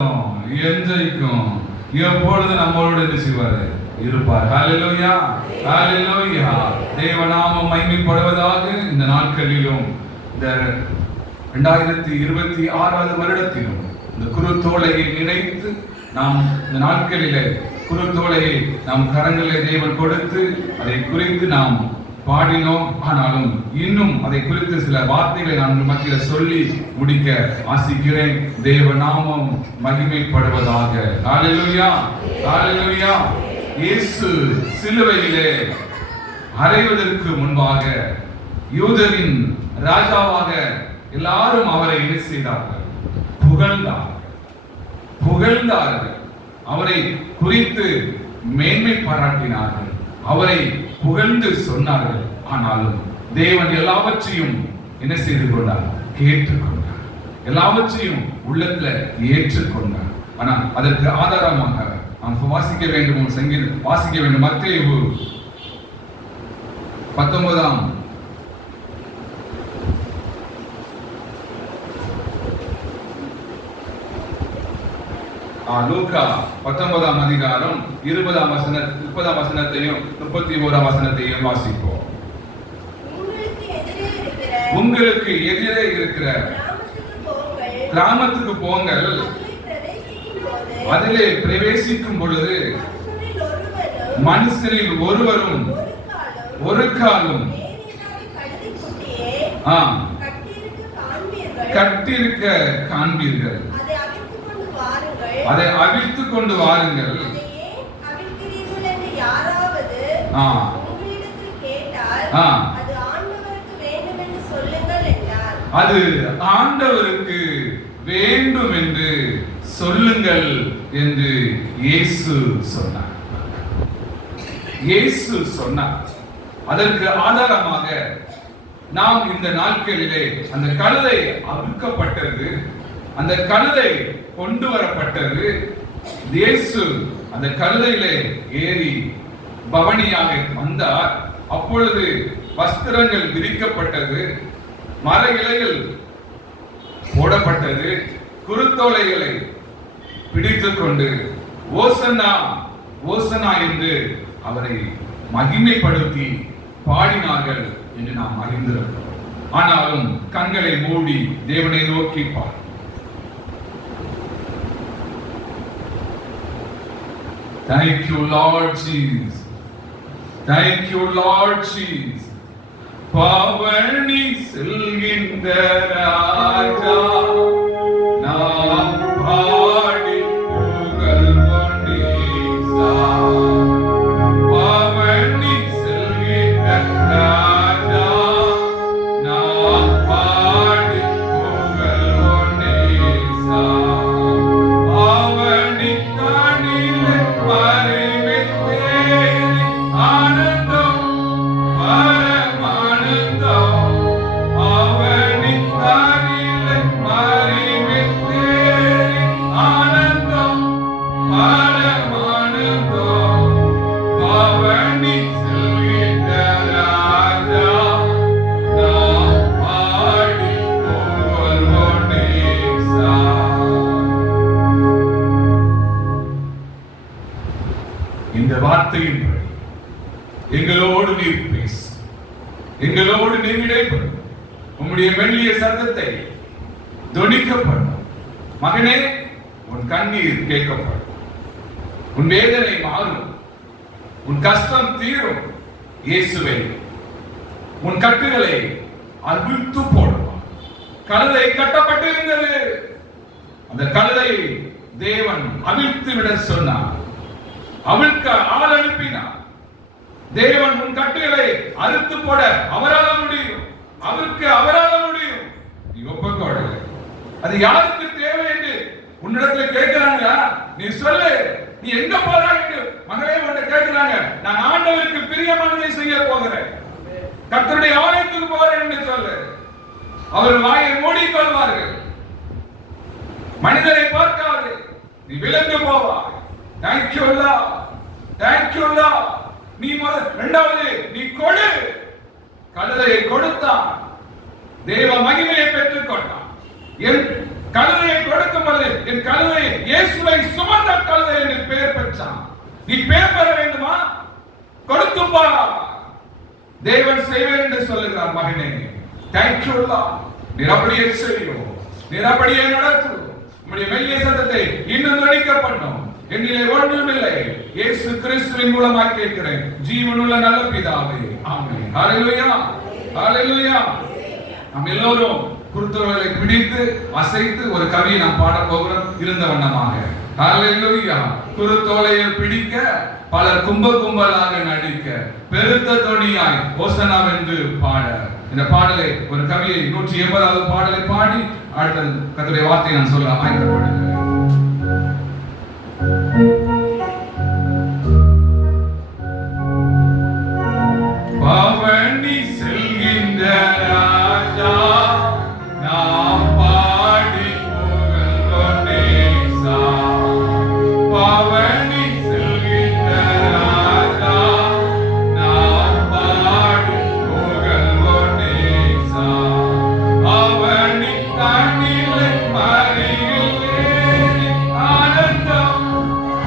என்றைக்கும் எப்பொழுது நம்மளோடு என்ன செய்வாரு இருப்பார். ஹல்லேலூயா, ஹல்லேலூயா. தேவநாமம் மகிமைப்படுவதாக. இந்த நாட்களிலும் இந்த 2026 வருடத்திலும் இந்த குருத்தோலையை நினைத்து நாம் இந்த நாட்களிலே குருத்தோலையை நாம் கரங்களிலே தேவன் கொடுத்து அதை குறித்து நாம் பாடினோம். ஆனாலும் இன்னும் அதை குறித்து சில வார்த்தைகளை நான் மத்தியில் சொல்லி முடிக்க ஆசிக்கிறேன். தேவ நாமம் மகிமைப்படுவதாக. ஹல்லேலூயா, ஹல்லேலூயா. இயேசு சிலுவையிலே அறைவதற்கு முன்பாக யூதரின் ராஜாவாக எல்லாரும் அவரை என்ன செய்தார்கள்? புகழ்ந்தார்கள். அவரை குறித்து மேன்மை பாராட்டினார்கள். அவரை புகழ்ந்து சொன்னார்கள். ஆனாலும் தேவன் எல்லாவற்றையும் என்ன செய்து கொண்டார்? கேட்டுக்கொண்டார். எல்லாவற்றையும் உள்ளத்துல ஏற்றுக்கொண்டார். ஆனால் அதற்கு ஆதாரமாக நாம் வாசிக்க வேண்டும். வாசிக்க வேண்டும். மத்தேயு 19 லூக்கா 19 அதிகாரம் 20 வசனத்தையும் 31 வசனத்தையும் வாசிப்போம். உங்களுக்கு எதிரே இருக்கிற கிராமத்துக்கு போங்கள். அதிலே பிரவேசிக்கும் பொழுது மனுஷரில் ஒருவரும் ஒரு காலும் கட்டிருக்க காண்பீர்கள். அதை அவிழ்த்துக் கொண்டு வாருங்கள். அது ஆண்டவருக்கு வேண்டும் என்று சொல்லுங்கள் என்று இயேசு சொன்னார். இயேசு சொன்னார். அதற்கு ஆதாரமாக நாம் இந்த நாட்களிலே அந்த கழுதை அவிழ்க்கப்பட்டது, அந்த கழுதை கொண்டு வரப்பட்டது. இயேசு அந்த கழுதையிலே ஏறி பவனியாக வந்தார். அப்பொழுது வஸ்திரங்கள் விரிக்கப்பட்டது, மர இலைகள் போடப்பட்டது, குருத்தோலைகளை பிடித்துக் கொண்டு ஓசன்னா ஓசன்னா என்று அவரை மகிமைப்படுத்தி பாடினார்கள் என்று நாம் அறிந்திருக்கிறோம். ஆனாலும் கண்களை மூடி தேவனை நோக்கி பார். Thank you, Lord Jesus. Thank you, Lord Jesus. பவனி செல்கின்ற ராஜா நாம் பாடி புகழ்வோம் நேசா. பவனி செல்கின்ற ராஜா நாம் பாடி புகழ்வோம் நேசா. அவனி தானிலே பரிவெத்தேரி ஆனந்தம் பரமானந்தம். அவனி தானிலே பரிவெத்தேரி ஆனந்தம் பரமானந்தம். அவனி செல்கின்ற ராஜா நாம் பாடி புகழ்வோம் நேசா. இந்த வார்த்தையின்படி எங்களோடு நீர் பேசு, எங்களோடு நீர் இடைப்படும். உம்முடைய மெல்லிய சத்தத்தை தொனிக்கப்படும். மகனே, உன் கண்ணீர் கேட்கப்படும், உன் வேதனை மாறும், உன் கஷ்டம் தீரும். இயேசுவே, உன் கட்டுகளை அவிழ்த்து போடுவார். கழுதை கட்டப்பட்டிருந்தது, அந்த கழுதை தேவன் அவிழ்த்து விட சொன்னார். அவிழ்க்க ஆள் அனுப்பினார். தேவன் உன் கட்டுகளை அறுத்து போட அவரால் முடியும், அவருக்கு அவரால் முடியும். நீ ஒப்புக்கொடு. அது யாருக்கு தேவை என்று உன்னிடத்தில் கேட்கிறாங்களா? நீ சொல்லு. நீ எங்க போறாங்க மகளே உன்னை கேட்கிறாங்க. நான் ஆண்டவருக்கு பிரியமானதை செய்ய போகிறேன், கர்த்தருடைய ஆலயத்துக்கு போறேன் என்று சொல்லு. அவர் வாயை மூடிக்கொள்வார்கள். மனிதரை பார்க்காது, நீ விலங்கு போவாய். Thank you Lord. Thank you Lord. நீ இரண்டாவது நீ கொடு. கழுதையை கொடுத்தான், தேவ மகிமையை பெற்றுக் கொண்டான். கழுதையை கொடுக்கும் பொழுது என் கழுதை இயேசுவை சுமந்த கழுதை என்று பெயர் பெற்றான். நீ பெயர் பெற வேண்டுமா? கொடுத்துப்பா, தேவன் செய்வேன் என்று சொல்லுகிறார். மகனே, தேங்க்யூ லார்ட், நீர் அப்படியே செய்யும், நீர் அப்படியே நடத்தும். உம்முடைய மெல்லிய சத்தத்தை இன்னும் துணிக்க பண்ணும். என்னிலே ஒன்றுமில்லை, இயேசு கிறிஸ்துவின் மூலமாக கேட்கிறேன் ஜீவனுள்ள நல்ல பிதாவே, ஆமென். ஹalleluya, ஹalleluya. நாம் எல்லோரும் குருத்தோலை பிடித்து அசைத்து ஒரு கவியை நாம் பாட போகிறோம் இருந்த வண்ணமாக. ஹalleluya. குருத்தோலையை பிடிக்க பலர் கும்பலாக நடிக்க பெருத்த தொனியாய் ஓசனா என்று பாட. இந்த பாடலை ஒரு கவியை 180வது பாடலை பாடி அடுத்த கர்த்தருடைய வார்த்தையை நான் சொல்ல ஆயத்தப்படுகிறேன். பவனி செல்கின்ற ராஜா நாம் பாடி புகழ்வோம் நேசா. பவனி செல்கின்ற ராஜா நாம் பாடி புகழ்வோம் நேசா. அவனி தனிலே மறியில் ஏறி ஆனந்தம்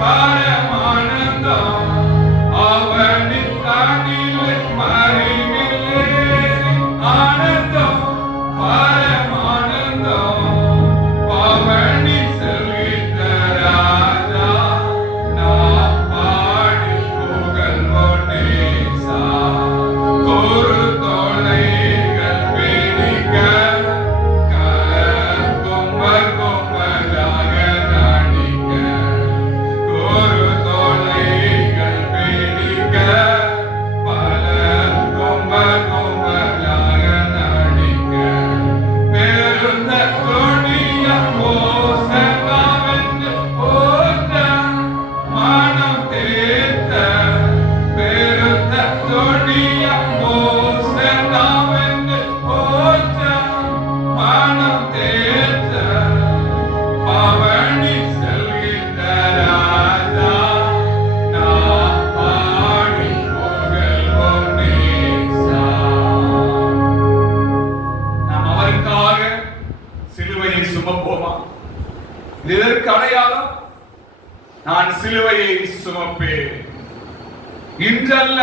பரமானந்தம். அவனி தனிலே மறியில் ஏறி ஆனந்தம் பரமானந்தம். பவனி செல்கின்ற ராஜா நாம் பாடி புகழ்வோம் நேசா. குருத்தோலைகள் பிடிக்க கும்பலாக நடிக்க. குருத்தோலைகள் பிடிக்க பலர் கும்பலாக நடிக்க. பெருந்த கொடிய ஓசனாவென்று போற்ற மனம் தேற்ற. பெருந்த கொடிய ஓசனாவென்று போற்ற மனம் தேற்ற. பவனி செல்கின்ற ராஜா நாம் பாடி புகழ்வோம் நேசா. நாம் அவருக்காக சிலுவையை சுமப்போமா? இதற்கு அடையாளம், நான் சிலுவையை சுமப்பேன், இன்றல்ல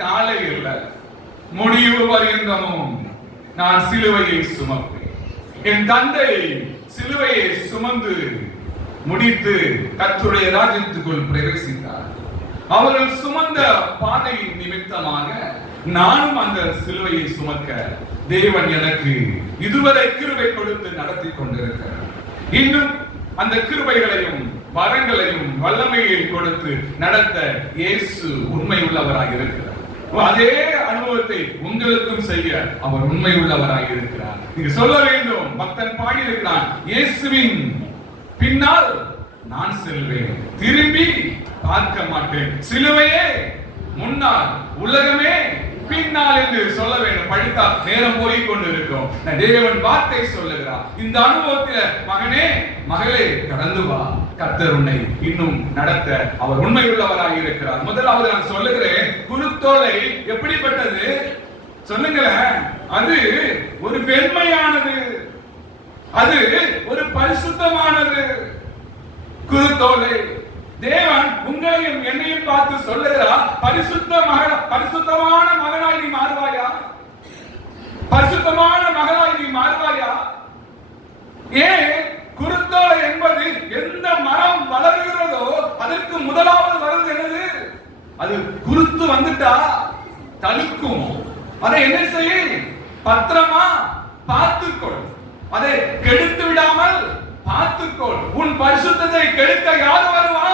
நாளை இல்ல, முடிவு பரியந்தமும் நான் சிலுவையை சுமப்பேன். என் தந்தை சிலுவையை சுமந்து முடித்து கர்த்தருடைய ராஜ்யத்துக்குள் பிரவேசித்தார். அவர்கள் சுமந்த பாதையின் நிமித்தமாக நானும் அந்த சிலுவையை சுமக்க தேவன் எனக்கு இதுவரை கிருபை கொடுத்து நடத்தி கொண்டிருக்கிறார். இன்னும் அந்த கிருபைகளையும் வரங்களையும் வல்லமையை கொடுத்து நடத்த இயேசு உண்மை உள்ளவராக இருக்கிறார். அதே அனுபவத்தை உங்களுக்கும் செய்ய அவர் உண்மை உள்ளவராக இருக்கிறார். நீங்க சொல்ல வேண்டும், பக்தன் பாடி இருக்கிறான், இயேசுவின் பின்னால் நான் செல்வேன், திரும்பி பார்க்க மாட்டேன். சிலுவையே முன்னால், உலகமே பின்னால் என்று சொல்ல வேண்டும். படித்தால் நேரம் போய் கொண்டு இருக்கும். தேவன் வார்த்தை சொல்லுகிறார். இந்த அனுபவத்தில் மகனே மகளே கடந்து வா, கர்த்தர் உன்னை இன்னும் நடத்த அவர் உண்மை உள்ளவராக இருக்கிறார். முதலாவது நான் சொல்லுகிறேன், குருத்தோலை எப்படிப்பட்டது சொல்லுங்களேன். அது ஒரு வெண்மையானது, அது ஒரு பரிசுத்தமானது. குருத்தோலை தேவன் உங்களையும் என்னையும் பார்த்து சொல்லுகிறார், பரிசுத்தமான மகனாய் நீ மாறுவாயா? பரிசுத்தமான மகனாய் நீ மாறுவாயா? ஏன் குருத்தோலை என்பது எந்த மரம் வளர்கிறதோ அதற்கு முதலாவது வருது என்னது? அது குருத்து வந்துட்டா தடுக்கும். அதை என்ன செய்ய? பத்திரமா பார்த்துக்கொள், அதை கெடுத்து விடாமல் பார்த்துக்கொள். உன் பரிசுத்தத்தை கெடுக்க யார் வருவா?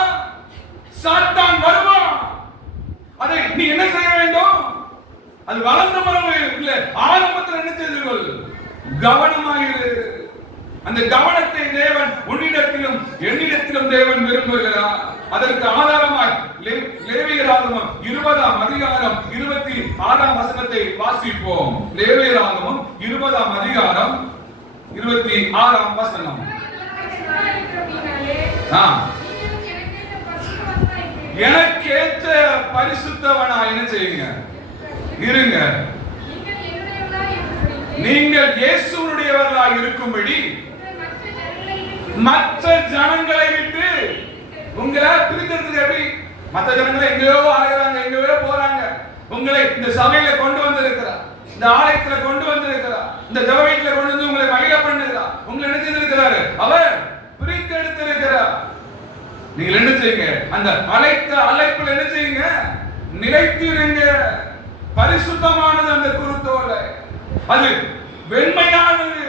சாத்தான் வருவான். அதை நீ என்ன செய்ய வேண்டும்? அது வளர்ந்த மரம் இல்ல, ஆரம்பத்தில் என்ன செய்தீர்கள்? கவனமாயிரு. அந்த கவனத்தை தேவன் உன்னிடத்திலும் என்னிடத்திலும் தேவன் விரும்புகிறார். அதற்கு ஆதாரமாய் லேவியராகமம் 20ஆம் அதிகாரம் 26ஆம் வசனத்தை வாசிப்போம். லேவியராகமம் 20ஆம் அதிகாரம் 26ஆம் வசனம். எனக்கேற்ற பரிசுத்தவனா என்ன செய்யுங்க? இருங்க. நீங்கள் இயேசுவுடையவர்களாக இருக்கும்படி மற்ற ஜனங்களை விட்டு உங்களை பிரிக்கிறதுக்கு எப்படி? மற்ற ஜனங்களை எங்கேயோ அலைகிறாங்க, எங்கேயோ போறாங்க. உங்களை இந்த சபையில கொண்டு வந்திருக்கிறார், இந்த ஆலயத்துல கொண்டு வந்திருக்கிறார், இந்த ஜெப வீட்டுல கொண்டு வந்து உங்களை மகிழ பண்ணுகிறார். உங்களை என்ன செய்திருக்கிறாரு? அவர் பிரித்து எடுத்திருக்கிறார். நீங்கள் என்ன செய்யுங்க? அந்த அழைப்பில் என்ன செய்யுங்க? நிலைத்திருங்க. பரிசுத்தமானது அந்த குருத்தோலை. அது வெண்மையானது,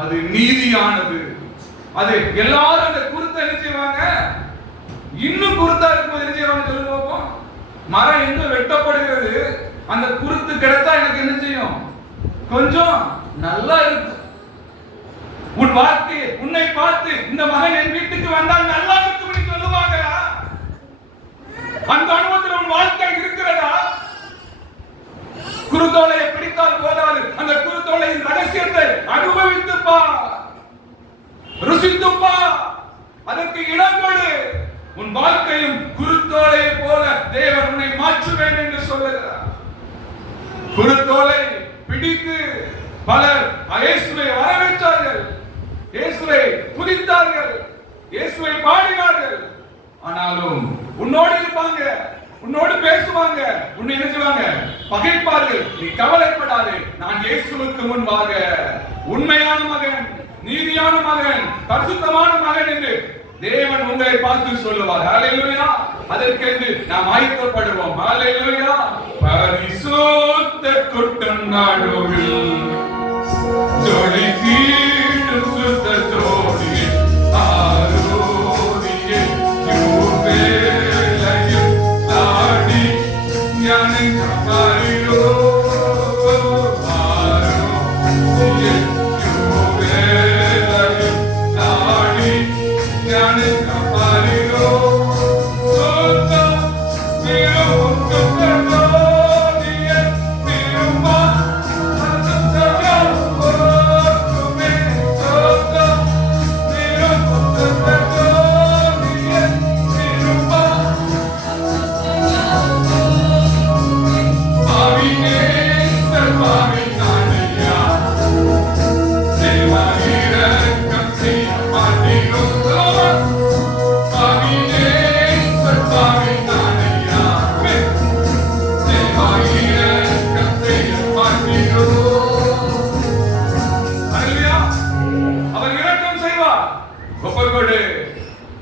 அது நீதியானது. அது எல்லாரும் அந்த குருத்தை என்ன செய்வாங்க? இன்னும் குருத்தா இருக்கும்போது என்ன செய்வாங்க சொல்லுங்க பார்ப்போம். மரம் எங்க வெட்டப்படுகிறது, அந்த குருத்து கிடைத்தா எனக்கு என்ன செய்யும்? கொஞ்சம் நல்லா இருக்கும். உன் வார்த்தை உன்னை பார்த்து இந்த மகன் என் வீட்டுக்கு வந்தால் நல்லா இருக்கும் சொல்லுவாங்க. அந்த அனுபவத்தில் உன் வாழ்க்கை இருக்கிறதா? குருத்தோலையை பிடித்தால் போதாது, அந்த குருத்தோலையின் ரகசியத்தை அனுபவித்து பார், ருசித்து பார், அதற்கு இடம் கொடு. உன் வாழ்க்கையும் குருத்தோலையை போல தேவன் உன்னை மாற்றுவேன் என்று சொல்லுகிறார். குருத்தோலை பிடித்து பலர் இயேசுவை வரவேற்றார்கள், இயேசுவை துதித்தார்கள், இயேசுவை பாடினார்கள். ஆனாலும் உன்னோடு இருப்பாங்க, உன்னோடு பேசுவாங்க, உன்னை என்ன செய்வாங்க? பகைப்பார்கள். நீ கவலைப்படாதே, நான் இயேசுவுக்கு முன்பாக உண்மையான மகன், நீதியான மகன், பரிசுத்தமான மகன் என்று தேவன் உங்களை பார்த்து சொல்லுவார். ஹல்லேலூயா. அதற்கு நாம் ஆயத்தப்படுவோம். ஹல்லேலூயா. பரிசுத்த கூட்டம் நடுவில் ஜொலி தீட்டும் சுத்த ஜோதியே ஆரோதியே யுவேலையும் தாடி ஞானி கமாரிரோ ஆரோதியே யுவேலையும் தாடி ஞானி கமாரிரோ சோதா நிரும் குத்தரோதியே நிருமா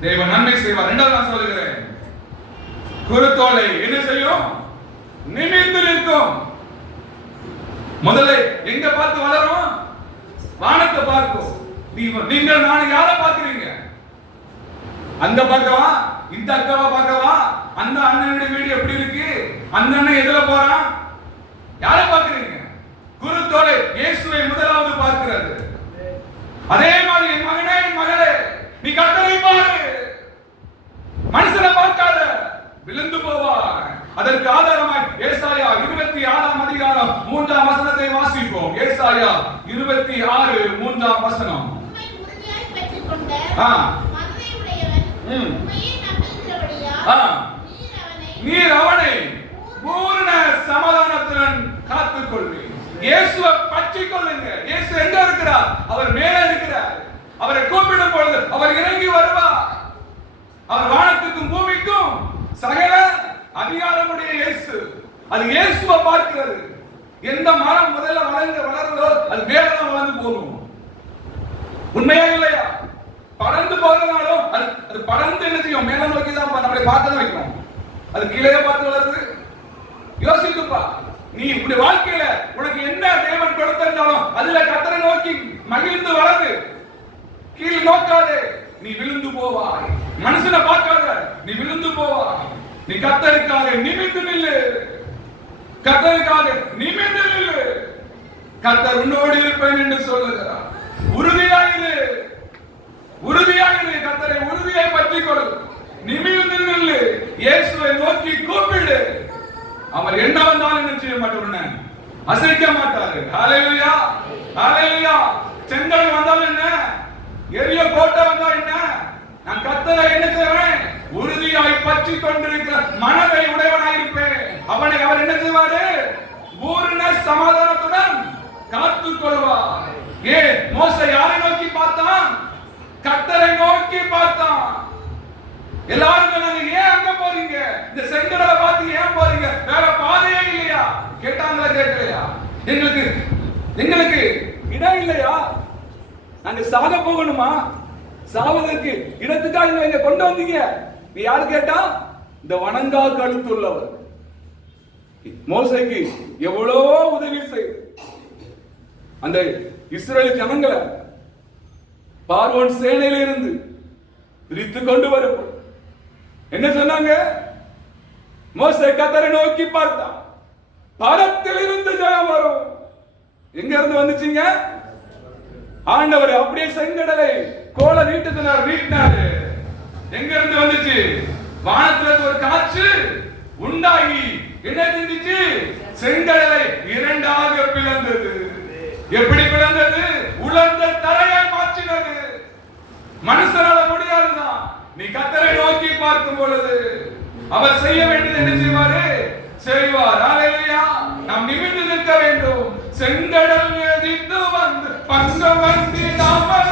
தேவன் நன்மை செய்வார். இரண்டாவது நான் சொல்லுகிறேன், குருத்தோலை என்ன செய்யும்? நிமிர்ந்து நிற்கும். முதல்ல எங்க பார்த்து வளரும்? வானத்தை பார்க்கும். நீங்கள் நான் யாரை பார்க்கிறீங்க? அந்த பக்கவா, இந்த அக்காவா பார்க்கவா? அந்த அண்ணனுடைய வீடு எப்படி இருக்கு? அந்த அண்ணன் எதுல போறான்? யாரை பார்க்கிறீங்க? குருத்தோலை இயேசுவை முதலாவது பார்க்கிறது. அதே மாதிரி என் மகனே, என் மகளே, நீ கர்த்தரை பாரு, மனுஷனை பார்க்காத, விழுந்து போவாய். அதற்கு ஆதாரமாய் ஏசாயா 26ஆம் அதிகாரம் 3ஆம் வசனத்தை வாசிப்போம். ஏசாயா 26 3ஆம் வசனம். உம்மை உறுதியாய் பெற்றுக்கொண்ட மனதை உடையவன் உம்மையே நம்புகிறபடியால் நீர் அவனை பூரண சமாதானத்துடன் காத்துக் கொள்வீர். இயேசுவை பற்றிக் கொள்ளுங்க. இயேசு எங்க இருக்கிறார்? அவர் மேலே இருக்கிறார். அவரை கூப்பிடும் பொழுது அவர் இறங்கி வருவார். அவர் வானத்துக்கும் பூமிக்கும் சகல அதிகாரமுடைய இயேசு. அது இயேசுவை பார்க்கிறது. எந்த மரம் முதல்ல வளருதோ அது மேலதான் வளர்ந்து போகும். உண்மையா இல்லையா? பறந்து போகிறதுனாலும் அது பறந்து என்ன செய்யும்? மேல நோக்கி தான் நம்மளை பார்த்து வைக்கும். அது கீழே பார்த்து வளருது. யோசித்துப்பா, நீ உன்னுடைய வாழ்க்கையில உனக்கு என்ன தேவன் கொடுத்திருந்தாலும் அதுல கர்த்தரை நோக்கி மகிழ்ந்து வளரு. கீழே நோக்காதே, நீ விழுந்து போவாய். மனுஷனை பார்க்காத, நீ விழுந்து போவாய். நீ கர்த்தருக்காக நிமிர்ந்து நில்லு. கர்த்தருக்காக நிமிர்ந்து நில்லு. கர்த்தர் உன்னோடு இருப்பேன் என்று சொல்லுகிறார். உறுதியாயிரு, உறுதியாயிரு. கர்த்தரை உறுதியாய் பற்றிக் கொள். நிமிர்ந்து நில்லு. இயேசுவை நோக்கி கூப்பிடு. அவர் என்ன வந்தாலும் என்ன செய்ய மாட்டார், அசைக்க மாட்டாரு. ஹல்லேலூயா, ஹல்லேலூயா. செங்கல் வந்தாலும் என்ன, எரிய கோட்டை வந்தா என்ன, நான் கர்த்தரை என்ன செய்வேன்? உறுதியாய் பற்றி கொண்டிருக்கிற மனதை உடையவனாயிருப்பேன். அவனை அவர் என்ன செய்வாரு? பூரண சமாதானத்துடன் காத்துக் கொள்வார். மோசே யாரை நோக்கி பார்த்தான்? கர்த்தரை நோக்கி பார்த்தான். எல்லாரும் சொன்னாங்க, ஏன் அங்க போறீங்க? இந்த செங்கடலை பார்த்து ஏன் போறீங்க? வேற பாதையே இல்லையா? கேட்டாங்களா கேட்கலையா? எங்களுக்கு இடம் இல்லையா? நாங்க சாக போகணுமா? சாவதற்கு இடத்துக்காக இங்க கொண்டு வந்தீங்க. நீ யாரு கேட்டா? இந்த வணங்கா கழுத்துள்ளவர். மோசேக்கு எவ்வளவோ உதவி செய்து அந்த இஸ்ரேல் ஜனங்களை பார்வோன் சேனையில இருந்து பிரித்து கொண்டு வரும். என்ன சொன்னாங்க? மோசே கர்த்தரை நோக்கி பார்த்தான். பரத்தில் இருந்து ஜெயம் வரும். எங்க இருந்து வந்துச்சுங்க? ஆண்டவர் அப்படியே செங்கடலை கோல நீட்டினாரு. எங்க இருந்து வந்துச்சு? வானத்துல ஒரு காற்று உண்டாகி என்ன செஞ்சிச்சு? செங்கடலை இரண்டாக பிளந்தது. எப்படி பிளந்தது? உலர்ந்த தரையாய் மாற்றினது. மனுஷனால முடியாதுதான். நீ கர்த்தரை நோக்கி பார்க்கும் பொழுது அவர் செய்ய வேண்டியது என்ன செய்வாரு? செய்வார். ஹalleluya. நாம் நிமிர்ந்து நிற்க வேண்டும். செங்கடல் எதிர்த்து வந்து பங்கம் வந்திடாமல்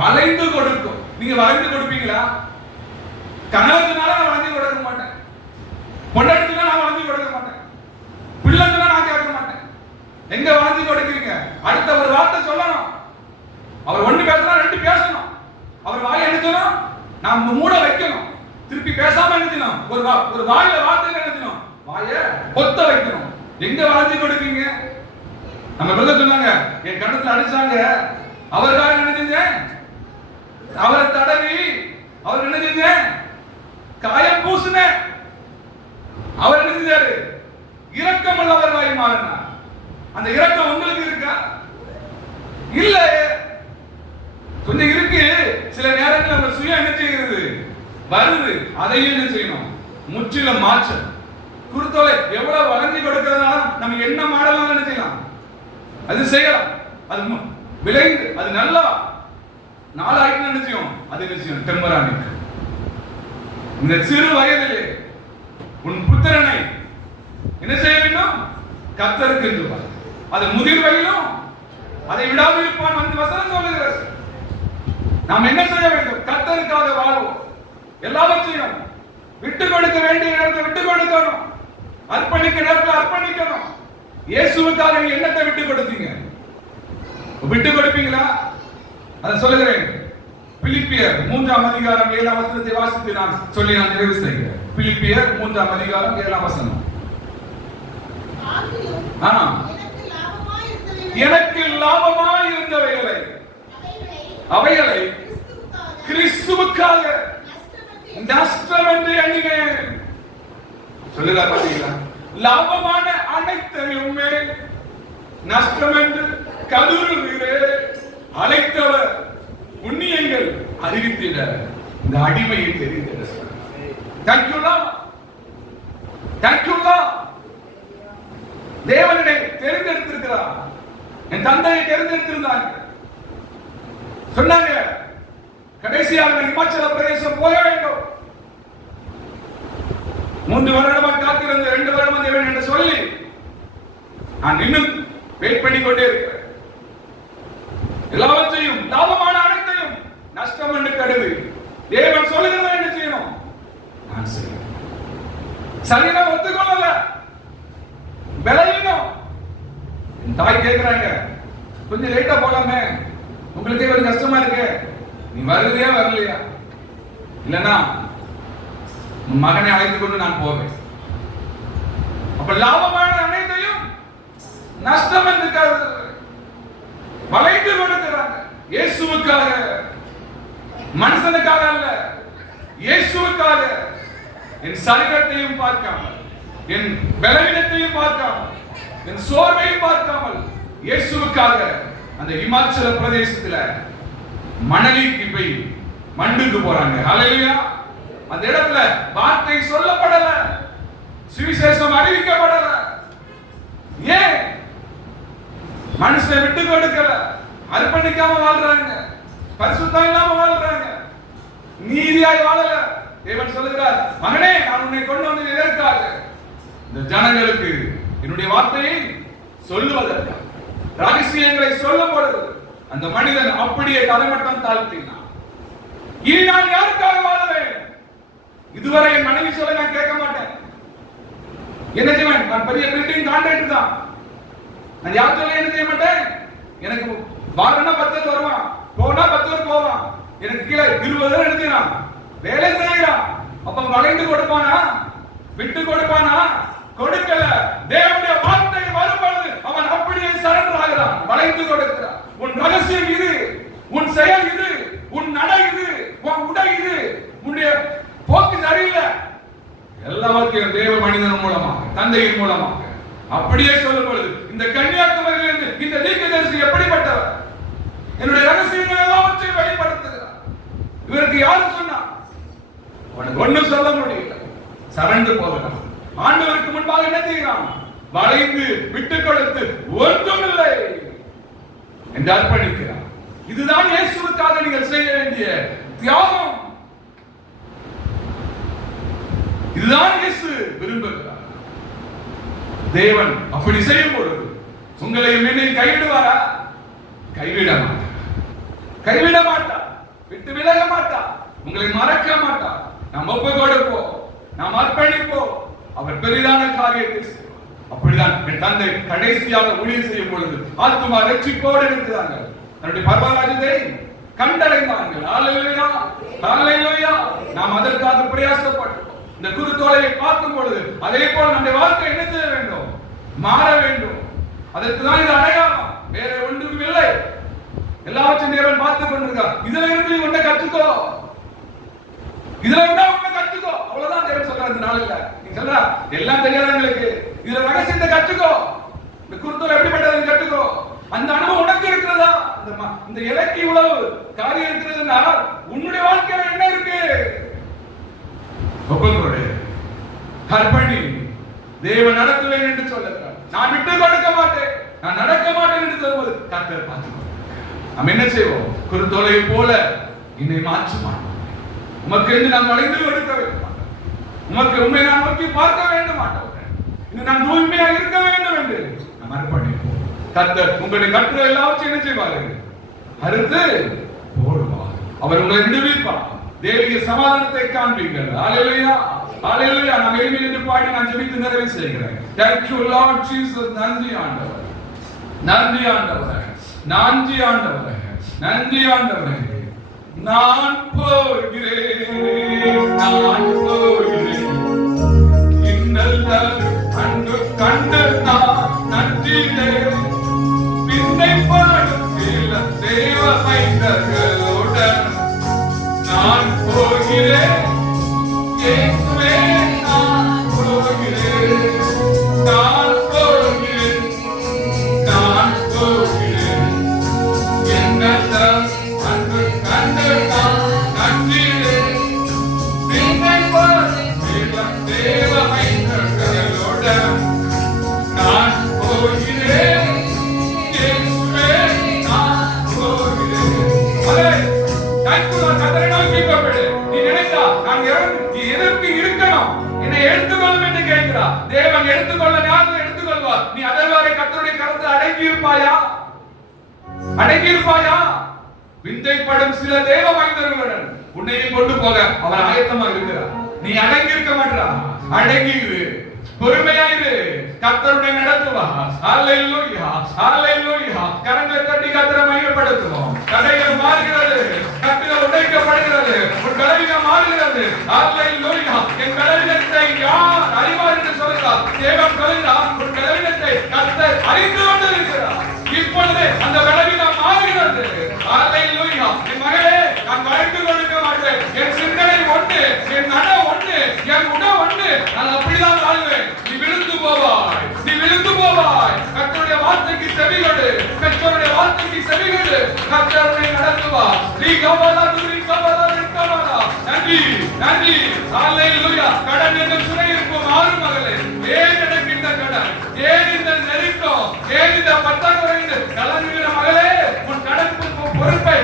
வளைந்து கொடுக்கும். நீங்க வளைந்து கொடுப்பீங்களா? கணவனால நான் வளைந்து கொடுக்க மாட்டேன். பொண்டாட்டினா நான் வளைந்து கொடுக்க மாட்டேன். பிள்ளைங்கள நான் கேட்க மாட்டேன். எங்க வளைந்து கொடுக்கிறீங்க? அடுத்த ஒரு வார்த்தை சொல்லணும். அவர் ஒண்ணு பேசணும், ரெண்டு பேசணும். அவர் வாயை அடிக்கணும், நான் மூட வைக்கணும். திருப்பி பேசாம அடிக்கணும். ஒரு வாயில வார்த்தை அடிக்கணும், வாயை பொத்த வைக்கணும். எங்க வளைந்து கொடுப்பீங்க? நம்ம பிரதர் சொன்னாங்க, என் கண்ணத்துல அடிச்சாங்க, அவருக்காக என்ன செஞ்சேன்? அவரை தடவி அவர் என்ன செஞ்சேன்? காயம் பூசினேன். அவர் என்ன செஞ்சாரு? இரக்கம் உள்ளவராய் மாறினார். அந்த இரக்கம் உங்களுக்கு இருக்கா? இல்ல. கொஞ்சம் இருக்கு. சில நேரத்தில் நம்ம சுயம் என்ன செய்கிறது? வருது. அதையும் என்ன செய்யணும்? முற்றிலும் மாற்றம். குருத்தோலை எவ்வளவு வளைஞ்சு கொடுக்கிறதுனால நம்ம என்ன மாடலாம் என்ன செய்யலாம்? அது செய்யலாம். அது விளைந்து அது நல்லா நாளாயிட்டு நினைச்சோம். அது நிச்சயம் டெம்பரானிக். இந்த சிறு வயதிலே உன் புத்திரனை என்ன செய்ய வேண்டும்? கர்த்தருக்கு என்று பார். அது முதிர் வயதிலும் அதை விடாமல் இருப்பான் வந்து வசனம் சொல்லுகிறது. நாம் என்ன செய்ய வேண்டும்? கர்த்தருக்காக வாழ்வோம். எல்லாவற்றையும் விட்டு கொடுக்க வேண்டிய நேரத்தில் விட்டு கொடுக்கணும். அர்ப்பணிக்க நேரத்தில் அர்ப்பணிக்கணும். இயேசுவுக்காக நீங்க என்னத்தை விட்டு கொடுத்தீங்க? விட்டு கொடுப்பீங்களா? அதை சொல்லுகிறேன். பிலிப்பியர் 3ஆம் அதிகாரம் 7ஆம் வசனத்தை வாசித்து நான் சொல்லி நான் நிறைவு செய்கிறேன். பிலிப்பியர் 3ஆம் அதிகாரம் 7ஆம் வசனம். எனக்கு லாபமாய் இருந்தவைகளை அவைகளை கிறிஸ்துவுக்காக நஷ்டம் என்று எண்ணினேன். சொல்லுதா பாத்தீங்களா? லாபமான அனைத்தையுமே நஷ்டம் என்று கருதுகிறே அழைத்தவர் புண்ணியங்கள் அறிவித்திட இந்த அடிமையை தெரிந்திட. தேவனை தெரிந்தெடுத்திருக்கிறார். என் தந்தையை தெரிந்தெடுத்திருந்தாங்க. சொன்னாங்க, கடைசியாக இமாச்சல பிரதேசம் போக வேண்டும். 3 வருடமா காத்திருந்து 2 வருடம் தேவன் என்று சொல்லி நான் இன்னும் வெயிட் பண்ணி கொண்டே இருக்கிறேன். எல்லாவற்றையும் லாபமான அனைத்தையும் நஷ்டம் என்று கருதி தேவன் சொல்லுகிறத என்ன செய்யணும்? நான் செய்யணும். சரீரம் ஒத்துக்கொள்ளல, பலவீனம். என் தாய் கேட்கிறாங்க, கொஞ்சம் லேட்டா போலாமே, உங்களுக்கே கொஞ்சம் கஷ்டமா இருக்கு, நீ வருறியா வரலையா? இல்லனா உன் மகனை அழைத்துக் கொண்டு நான் போவேன். அப்ப லாபமான அனைத்தையும் நஷ்டம் என்று வளைந்து கொடுக்கிறாங்க. இயேசுவுக்காக, மனுஷனுக்காக அல்ல, இயேசுவுக்காக. என் சரீரத்தையும் பார்க்காமல், என் பலவீனத்தையும் பார்க்காமல், என் சோர்வையும் பார்க்காமல் இயேசுவுக்காக அந்த இமாச்சல பிரதேசத்துல மணலிக்கு போய் மண்டுக்கு போறாங்க. ஹல்லேலூயா. அந்த இடத்துல வார்த்தை சொல்லப்படல, சுவிசேஷம் அறிவிக்கப்படல. ஏன்? மனுஷனை விட்டு கொடுக்கல, அர்ப்பணிக்காம வாழ்றாங்க, பரிசுத்தம் இல்லாம வாழ்றாங்க, நீதியாய் வாழல. தேவன் சொல்லுகிறார், மகனே நான் உன்னை கொண்டு வந்து எதற்காக? இந்த ஜனங்களுக்கு என்னுடைய வார்த்தையை சொல்லுவதற்காக, ரகசியங்களை சொல்லும் பொழுது அந்த மனிதன் அப்படியே தலைமட்டம் தாழ்த்தினான். இனி நான் யாருக்காக வாழுவேன்? இதுவரை என் மனைவி சொல்ல நான் கேட்க மாட்டேன். என்ன செய்வேன்? நான் பெரிய பில்டிங் கான்ட்ராக்டர் தான். நான் யார் சொல்ல என்ன செய்ய மாட்டேன். எனக்கு வாரனா 10 பேர் வருவான், போனா 10 பேர் போவான். எனக்கு கீழே 20 பேர் எடுத்துறான், வேலை செய்யறான். அப்ப வளைந்து கொடுப்பானா? விட்டு கொடுப்பானா? கொடுக்கல. தேவனுடைய வார்த்தை வரும்பொழுது அவன் அப்படியே சரண்டர் ஆகிறான், வளைந்து கொடுக்கிறான். உன் ரகசியம் இது, உன் செயல் இது, உன் நடை இது, உன் உடை இது, உன்னுடைய போக்கு சரியில்லை. எல்லாவற்றையும் தேவ மனிதன் மூலமாக, தந்தையின் மூலமாக அப்படியே சொல்லும் பொழுது இந்த கன்னியாகுமரியிலிருந்து இந்த தீர்க்கதரிசி எப்படிப்பட்டவர்? என்னுடைய ரகசியங்கள் எல்லாவற்றையும் வெளிப்படுத்துகிறார். இவருக்கு யாரு சொன்னா? அவனுக்கு ஒண்ணும் சொல்ல முடியல, சரண்டு போகிறான். ஆண்டவருக்கு முன்பாக என்ன செய்கிறான்? வளைந்து விட்டு கொடுத்து ஒன்றுமில்லை என்று அர்ப்பணிக்கிறார். இதுதான் இயேசுவுக்காக நீங்கள் செய்ய வேண்டிய தியாகம். இதுதான் இயேசு விரும்புகிறார். தேவன் அப்படி செய்யும் பொழுது உங்களை என்னையும் கைவிடுவாரா? கைவிட மாட்டார், கைவிட மாட்டார், விட்டு விலக மாட்டார், உங்களை மறக்க மாட்டார். நாம் ஒப்பு கொடுப்போம், நாம் அர்ப்பணிப்போம், அவர் பெரிதான காரியத்தை செய்வார். அப்படிதான் என் தந்தை கடைசியாக ஊழியம் செய்யும் பொழுது ஆத்துமா ரட்சிப்போடு இருக்கிறாங்க, தன்னுடைய பரமராஜ்யத்தை கண்டடைந்தார்கள். ஹல்லேலூயா, ஹல்லேலூயா. நாம் அதற்காக பிரயாசப்பட்டோம். இந்த குருத்தோலையை பார்க்கும் பொழுது அதே போல நம்முடைய வாழ்க்கை என்ன செய்ய வேண்டும்? மாற வேண்டும். அதற்கு தான் இது அடையாளம், வேற ஒன்றும் இல்லை. எல்லாவற்றையும் தேவன் பார்த்துக் கொண்டிருக்கார். இதுல இருந்து நீ ஒன்றை கற்றுக்கோ, இதுல இருந்தா ஒன்றை கற்றுக்கோ, அவ்வளவுதான் தேவன் சொல்றாரு. இந்த நாள் இல்ல நீ சொல்ற எல்லாம் தெரியாதவங்களுக்கு இதுல ரகசியத்தை கற்றுக்கோ. இந்த குருத்தோலை எப்படிப்பட்டது கற்றுக்கோ. அந்த அனுபவம் உனக்கு இருக்கிறதா? இந்த இலக்கிய உழவு காரியம் இருக்கிறதுனா உன்னுடைய வாழ்க்கையில என்ன இருக்கு? ஒப்புக்கொடு, அர்ப்பணி. தேவன் நடத்துவேன் என்று சொல்லுகிறார். நான் விட்டு கொடுக்க மாட்டேன், நான் நடக்க மாட்டேன் என்று சொல்லும்போது கர்த்தர் பார்த்துக்கொள்வார். நாம் என்ன செய்வோம்? குருத்தோலையை போல என்னை மாற்றுவான். உமக்கு என்று நான் வளைந்து கொடுக்க வேண்டும், உமக்கு உண்மை நான் நோக்கி பார்க்க வேண்டும் மாட்டோம், இன்னும் நான் தூய்மையாக இருக்க வேண்டும் என்று நாம் அர்ப்பணிப்போம். கர்த்தர் உங்களுடைய கட்டுரை எல்லாவற்றையும் என்ன செய்வார்கள்? அறுத்து போடுவார். அவர் உங்களை விடுவிப்பார். தேவிய சமாதானத்தை காண்பீர்கள். ஹல்லேலூயா, ஹல்லேலூயா. நாம் எளிமையில் என்று பாடி நான் ஜெபித்து நிறைவு செய்கிறேன். Thank you Lord Jesus. நன்றி ஆண்டவரே, நன்றி ஆண்டவரே, நன்றி ஆண்டவரே, நன்றி ஆண்டவரே. நான் போகிறேன், நான் போகிறேன், இன்னல் அன்பு கண்டு நான் நன்றிலே பின்னை பாடும் சில தேவ மைந்தர்களுடன் நான் போகிறேன். இயேசுவே நான் போகிறேன், நான் போகிறேன், நான் போகிறேன், என்னதான் அன்பு கண்டு நான் நன்றிலே பின்னை பாடும் சில தேவ மைந்தர்களுடன் அடங்கியிருப்பாயா? அடங்கியிருப்பாயா? விந்தைப்படும் சில தேவ மனிதர்களுடன் உன்னையும் கொண்டு போக அவர் ஆயத்தமா இருக்கிறார். நீ அடங்கி இருக்க மாட்டா. அடங்கிரு, பொறுமையாயிரு, கர்த்தருடைய நடத்துவா. ஹalleluya, ஹalleluya. கரங்களை தட்டி கர்த்தரை மகிமைப்படுத்துவோம். தடைகள் மாறுகிறது, கட்டுகள் உடைக்கப்படுகிறது, உன் பலவீனம் மாறுகிறது. ஹalleluya. என் பலவீனத்தை யார் அறிவார் என்று சொல்கிறார். தேவன் சொல்கிறார், உன் பலவீனத்தை கர்த்தர் அறிந்து கொண்டிருக்கிறார். இப்பொழுது அந்த பலவீனம் மாறுகிறது. ஹalleluya. என் மகளே, நான் பயந்து கொண்டிருக்க மாட்டேன். என் சிந்தனை ஒன்று, என் நட ஒன்று, என் உணவு ஒன்று. நான் அப்படிதான் வாழ்வேன். நீ விழுந்து போவாய், நீ விழுந்து போவாய். கர்த்தருடைய வார்த்தைக்கு செவிகொடு, பெற்றோருடைய வார்த்தைக்கு செவிகொடு. கர்த்தருடைய நடத்துவார். நீ கவலா துரி கவலா நிற்கவலா. நன்றி, நன்றி. ஹalleluya. கடன் என்னும் சிறையிருப்பு மாறும் மகளே. ஏன் எனக்கு இந்த கடன்? ஏன் இந்த நெருக்கம்? ஏன் இந்த பற்றாக்குறை? கலங்குகிற மகளே, உன் கடன் பொறுப்பை